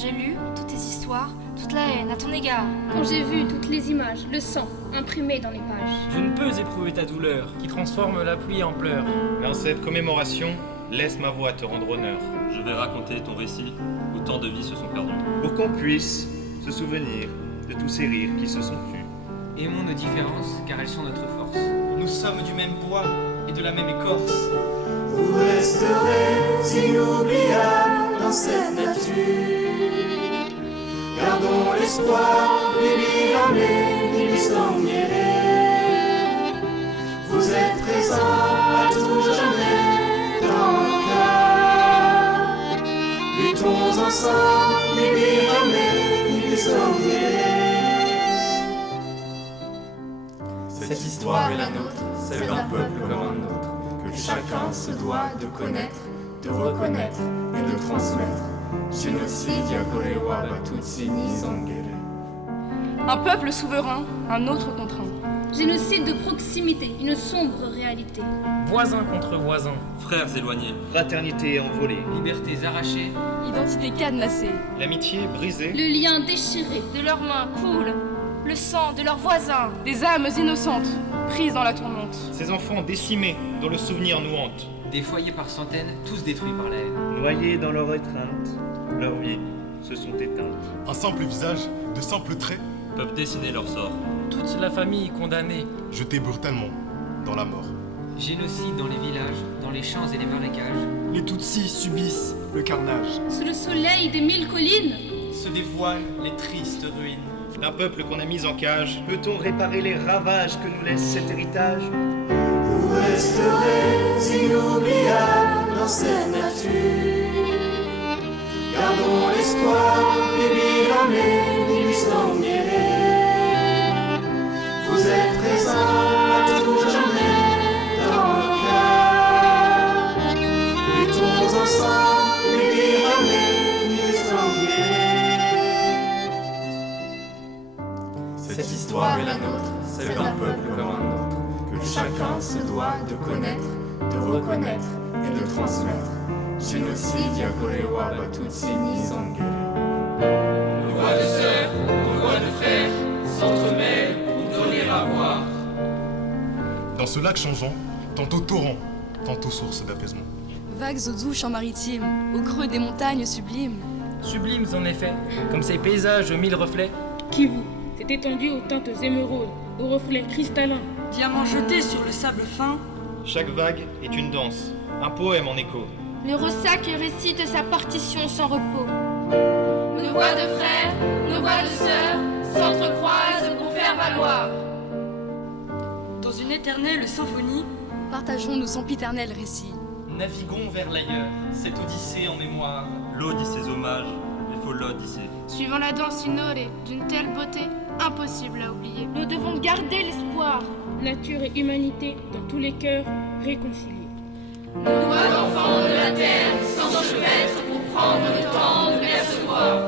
j'ai lu toutes tes histoires, toute la haine à ton égard. Quand j'ai vu toutes les images, le sang imprimé dans les pages. Je ne peux éprouver ta douleur, qui transforme la pluie en pleurs. Mais en cette commémoration, laisse ma voix te rendre honneur. Je vais raconter ton récit, où tant de vies se sont perdues. Pour qu'on puisse se souvenir de tous ces rires qui se sont tus. Aimons nos différences, car elles sont notre force. Nous sommes du même bois et de la même écorce. Vous resterez inoubliables dans cette nature. Gardons l'espoir, viviamo distinguere. Vous êtes présents à tout jamais dans le cœur. Luttons ensemble, viviamo distinguere. Cette histoire est la nôtre, celle d'un peuple comme un autre, que chacun se doit de connaître, de reconnaître et de transmettre. Génocide, Yakorewa, Batutsi, Nizongere. Un peuple souverain, un autre contraint. Génocide de proximité, une sombre réalité. Voisin contre voisin. Frères éloignés. Fraternité envolée. Libertés arrachées. Identité cadenassée. L'amitié brisée. Le lien déchiré. De leurs mains coule le sang de leurs voisins. Des âmes innocentes, prises dans la tourmente. Ces enfants décimés, dont le souvenir nous hante. Des foyers par centaines, tous détruits par la haine. Noyés dans leur étreinte, leurs vies se sont éteintes. Un simple visage, de simples traits, peuvent décider leur sort. Toute la famille condamnée. Jetés brutalement dans la mort. Génocide dans les villages, dans les champs et les marécages. Les Tutsis subissent le carnage. Sous le soleil des 1000 collines Se dévoilent les tristes ruines. D'un peuple qu'on a mis en cage, peut-on réparer les ravages que nous laisse cet héritage? Vous resterez inoubliables dans cette nature. Gardons l'espoir, viviamo distinguere. Vous êtes présents à tout jamais dans le cœur. Luttons ensemble, viviamo distinguere. Cette histoire est la nôtre, celle d'un peuple comme un autre, que chacun se doit de connaître, de reconnaître et de transmettre. Génocide, Yakorewa, Batutsi, Nizongere. Nos voix de sœurs, nos voix de frères s'entremêlent pour donner à voir. Dans ce lac changeant, tantôt torrent, tantôt source d'apaisement. Vagues aux doux champs maritimes, au creux des montagnes sublimes. Sublimes en effet, comme ces paysages aux mille reflets. Kivu s'est étendu aux teintes émeraudes, aux reflets cristallins. Diamants jetés sur le sable fin. Chaque vague est une danse, un poème en écho. Le ressac récite sa partition sans repos. Nos voix de frères, nos voix de sœurs s'entrecroisent pour faire valoir. Dans une éternelle symphonie, partageons nos sempiternels récits. Naviguons vers l'ailleurs, cette odyssée en mémoire. L'odyssée hommage, il faut l'odyssée. Suivant la danse inolée d'une telle beauté, impossible à oublier. Nous devons garder l'espoir. Nature et humanité dans tous les cœurs réconciliés. Nos voix d'enfants de la terre s'enchevêtrent pour prendre le temps de les recevoir.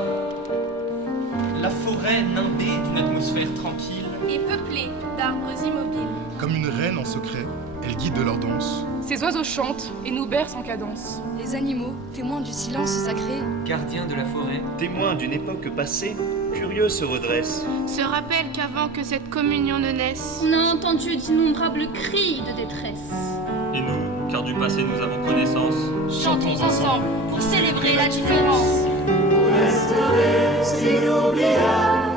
La forêt nimbée d'une atmosphère tranquille Et peuplée d'arbres immobiles. Comme une reine en secret, elle guide leur danse. Ces oiseaux chantent et nous bercent en cadence. Les animaux, témoins du silence sacré. Gardiens de la forêt. Témoins d'une époque passée, curieux se redressent. Se rappelle qu'avant que cette communion ne naisse, On a entendu d'innombrables cris de détresse. Et nous, car du passé nous avons connaissance, chantons ensemble pour célébrer la différence. Vous resterez inoubliables